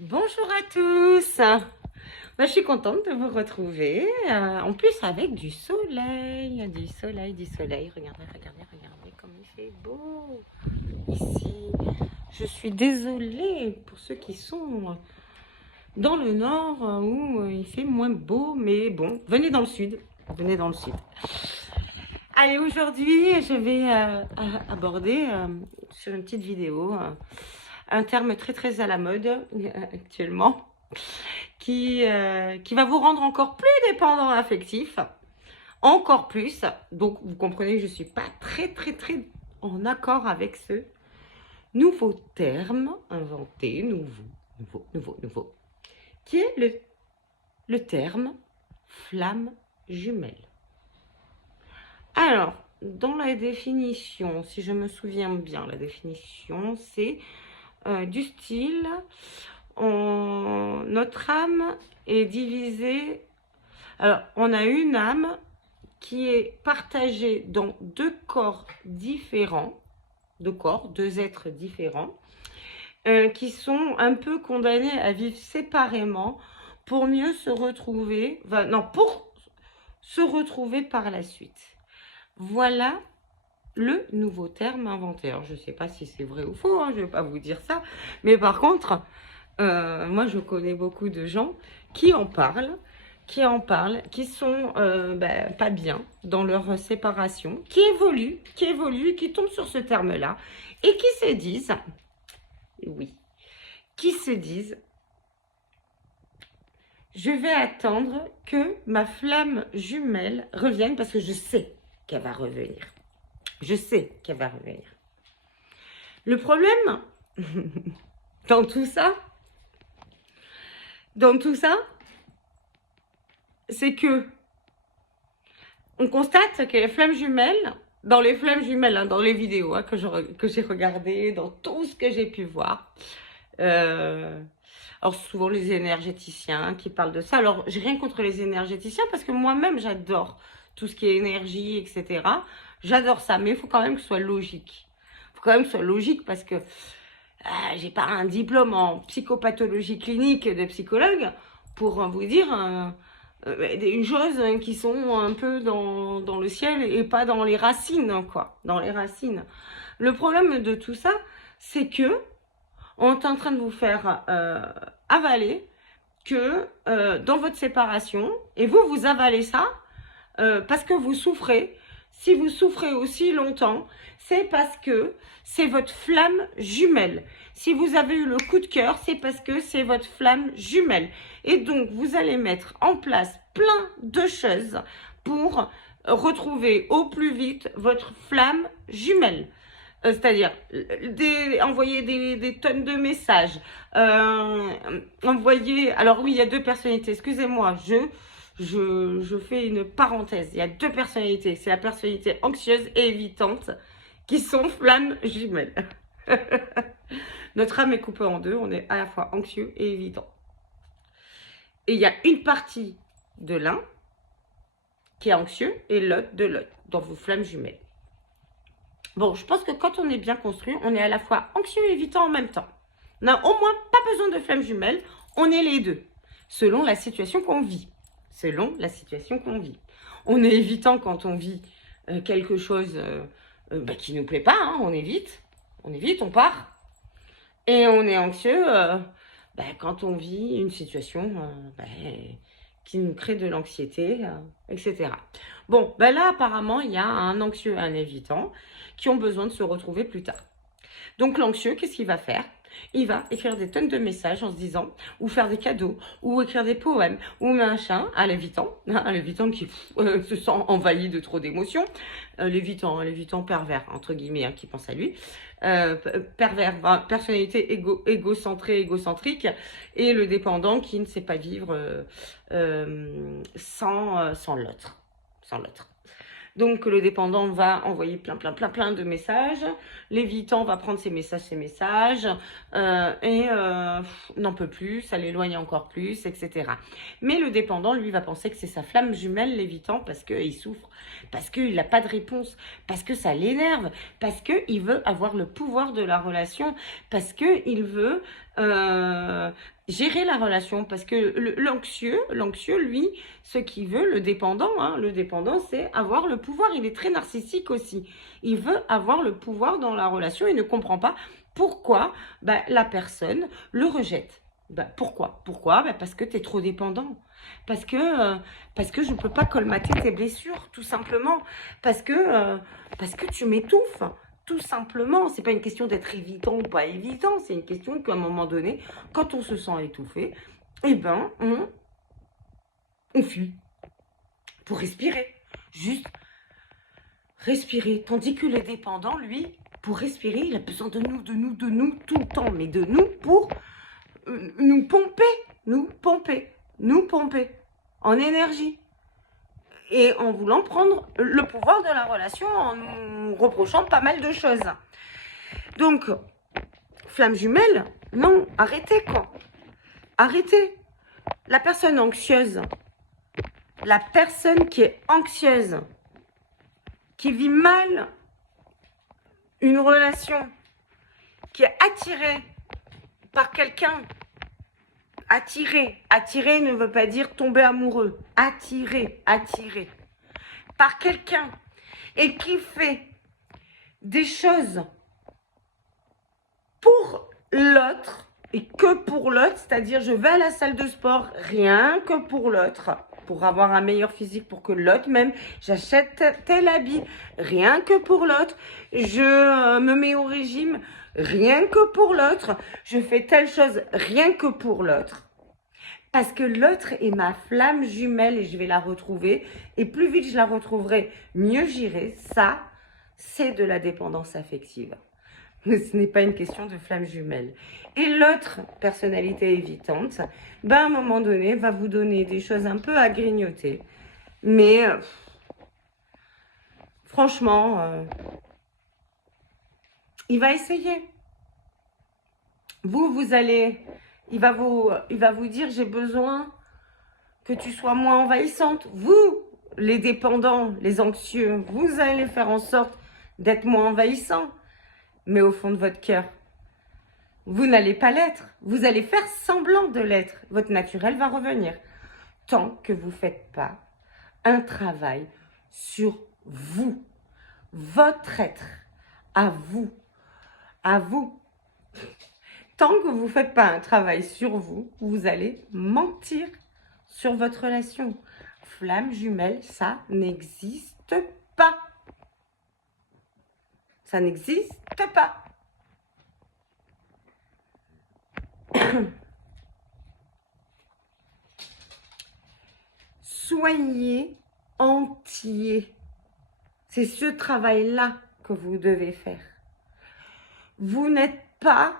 Bonjour à tous. Je suis contente de vous retrouver. En plus avec du soleil. Du soleil, du soleil. Regardez, regardez, regardez comme il fait beau ici. Je suis désolée pour ceux qui sont dans le nord où il fait moins beau. Mais bon, venez dans le sud. Venez dans le sud. Allez, aujourd'hui, je vais aborder sur une petite vidéo un terme très très à la mode actuellement qui va vous rendre encore plus dépendant affectif, encore plus. Donc, vous comprenez que je ne suis pas très en accord avec ce nouveau terme inventé, nouveau, qui est le terme flamme jumelle. Alors, dans la définition, si je me souviens bien, la définition, c'est du style, notre âme est divisée. Alors, on a une âme qui est partagée dans deux corps différents, deux êtres différents, qui sont un peu condamnés à vivre séparément pour mieux se retrouver, pour se retrouver par la suite. Voilà le nouveau terme inventé. Alors, je ne sais pas si c'est vrai ou faux, je ne vais pas vous dire ça. Mais par contre, moi, je connais beaucoup de gens qui en parlent, qui sont pas bien dans leur séparation, qui évoluent, qui tombent sur ce terme-là et qui se disent, je vais attendre que ma flamme jumelle revienne parce que je sais qu'elle va revenir. Je sais qu'elle va revenir. Le problème dans tout ça, c'est que on constate que les flammes jumelles, dans les flammes jumelles, dans les vidéos que j'ai regardées, dans tout ce que j'ai pu voir, alors souvent les énergéticiens qui parlent de ça. Alors j'ai rien contre les énergéticiens parce que moi-même j'adore tout ce qui est énergie, etc. J'adore ça, mais il faut quand même que ce soit logique. Il faut quand même que ce soit logique parce que j'ai pas un diplôme en psychopathologie clinique de psychologue pour vous dire des choses qui sont un peu dans le ciel et pas dans les racines, quoi. Dans les racines. Le problème de tout ça, c'est que on est en train de vous faire avaler que dans votre séparation, et vous avalez ça parce que vous souffrez. Si vous souffrez aussi longtemps, c'est parce que c'est votre flamme jumelle. Si vous avez eu le coup de cœur, c'est parce que c'est votre flamme jumelle. Et donc, vous allez mettre en place plein de choses pour retrouver au plus vite votre flamme jumelle. C'est-à-dire envoyer des tonnes de messages, envoyer... Alors oui, il y a deux personnalités, excusez-moi, je fais une parenthèse. Il y a deux personnalités. C'est la personnalité anxieuse et évitante qui sont flammes jumelles. Notre âme est coupée en deux. On est à la fois anxieux et évitant. Et il y a une partie de l'un qui est anxieux et l'autre de l'autre dans vos flammes jumelles. Bon, je pense que quand on est bien construit, on est à la fois anxieux et évitant en même temps. On n'a au moins pas besoin de flammes jumelles. On est les deux, selon la situation qu'on vit. On est évitant quand on vit quelque chose qui ne nous plaît pas, hein, on évite, on part. Et on est anxieux quand on vit une situation qui nous crée de l'anxiété, etc. Bon, là apparemment, il y a un anxieux et un évitant qui ont besoin de se retrouver plus tard. Donc l'anxieux, qu'est-ce qu'il va faire ? Il va écrire des tonnes de messages en se disant, ou faire des cadeaux, ou écrire des poèmes, ou machin, à l'évitant qui se sent envahi de trop d'émotions, l'évitant pervers, entre guillemets, qui pense à lui, pervers, personnalité égocentrique, et le dépendant qui ne sait pas vivre sans l'autre. Donc, le dépendant va envoyer plein de messages. L'évitant va prendre ces messages et n'en peut plus, ça l'éloigne encore plus, etc. Mais le dépendant, lui, va penser que c'est sa flamme jumelle, l'évitant, parce qu'il souffre, parce qu'il n'a pas de réponse, parce que ça l'énerve, parce qu'il veut avoir le pouvoir de la relation, parce qu'il veut gérer la relation, parce que l'anxieux, lui, ce qu'il veut, le dépendant, c'est avoir le pouvoir. Il est très narcissique aussi. Il veut avoir le pouvoir dans la relation. Il ne comprend pas pourquoi la personne le rejette. Pourquoi parce que tu es trop dépendant. Parce que je ne peux pas colmater tes blessures, tout simplement. Parce que tu m'étouffes. Tout simplement, c'est pas une question d'être évitant ou pas évitant, c'est une question qu'à un moment donné, quand on se sent étouffé, eh ben, on fuit pour respirer. Juste respirer. Tandis que le dépendant, lui, pour respirer, il a besoin de nous tout le temps, mais de nous pour nous pomper en énergie. Et en voulant prendre le pouvoir de la relation, en nous reprochant pas mal de choses. Donc, flamme jumelle, non, arrêtez quoi. Arrêtez. La personne anxieuse, la personne qui est anxieuse, qui vit mal une relation, qui est attirée par quelqu'un, attiré ne veut pas dire tomber amoureux, attiré par quelqu'un et qui fait des choses pour l'autre et que pour l'autre, c'est-à-dire je vais à la salle de sport rien que pour l'autre, pour avoir un meilleur physique pour que l'autre même, j'achète tel habit rien que pour l'autre, je me mets au régime rien que pour l'autre, je fais telle chose rien que pour l'autre. Parce que l'autre est ma flamme jumelle et je vais la retrouver. Et plus vite je la retrouverai, mieux j'irai. Ça, c'est de la dépendance affective. Mais ce n'est pas une question de flamme jumelle. Et l'autre personnalité évitante, à un moment donné, va vous donner des choses un peu à grignoter. Mais franchement, il va essayer. Vous allez... Il va vous dire, j'ai besoin que tu sois moins envahissante. Vous, les dépendants, les anxieux, vous allez faire en sorte d'être moins envahissant. Mais au fond de votre cœur, vous n'allez pas l'être. Vous allez faire semblant de l'être. Votre naturel va revenir. Tant que vous ne faites pas un travail sur vous, votre être, à vous, à vous. Tant que vous ne faites pas un travail sur vous, vous allez mentir sur votre relation. Flamme jumelle, ça n'existe pas. Ça n'existe pas. Soyez entier. C'est ce travail-là que vous devez faire. Vous n'êtes pas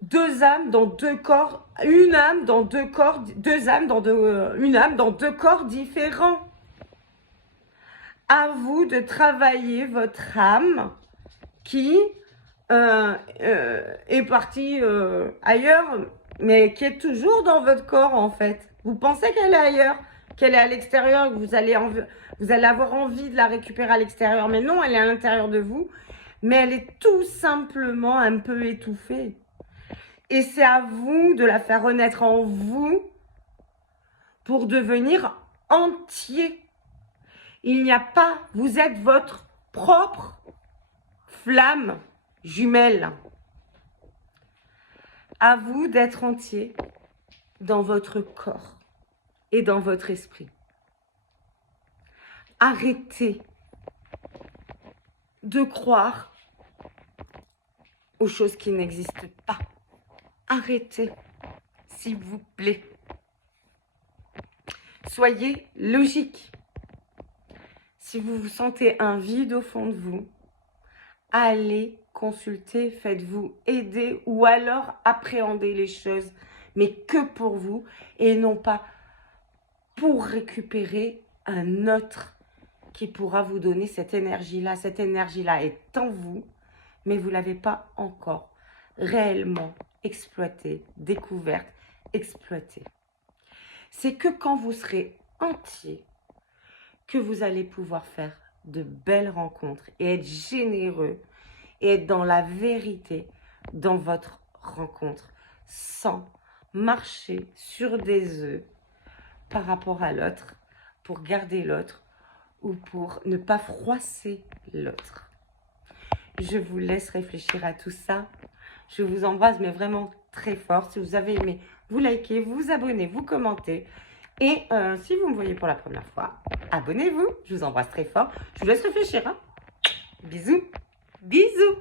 deux âmes dans deux corps, une âme dans deux corps, deux âmes dans une âme dans deux corps différents. À vous de travailler votre âme qui est partie ailleurs, mais qui est toujours dans votre corps en fait. Vous pensez qu'elle est ailleurs, qu'elle est à l'extérieur, que vous allez avoir envie de la récupérer à l'extérieur, mais non, elle est à l'intérieur de vous, mais elle est tout simplement un peu étouffée. Et c'est à vous de la faire renaître en vous pour devenir entier. Il n'y a pas, vous êtes votre propre flamme jumelle. À vous d'être entier dans votre corps et dans votre esprit. Arrêtez de croire aux choses qui n'existent pas. Arrêtez, s'il vous plaît. Soyez logique. Si vous vous sentez un vide au fond de vous, allez consulter, faites-vous aider ou alors appréhendez les choses, mais que pour vous et non pas pour récupérer un autre qui pourra vous donner cette énergie-là. Cette énergie-là est en vous, mais vous ne l'avez pas encore réellement exploitée, découverte, exploitée. C'est que quand vous serez entier, que vous allez pouvoir faire de belles rencontres et être généreux et être dans la vérité dans votre rencontre sans marcher sur des œufs par rapport à l'autre, pour garder l'autre ou pour ne pas froisser l'autre. Je vous laisse réfléchir à tout ça. Je vous embrasse, mais vraiment très fort. Si vous avez aimé, vous likez, vous abonnez, vous commentez. Et si vous me voyez pour la première fois, abonnez-vous. Je vous embrasse très fort. Je vous laisse réfléchir. Hein. Bisous. Bisous.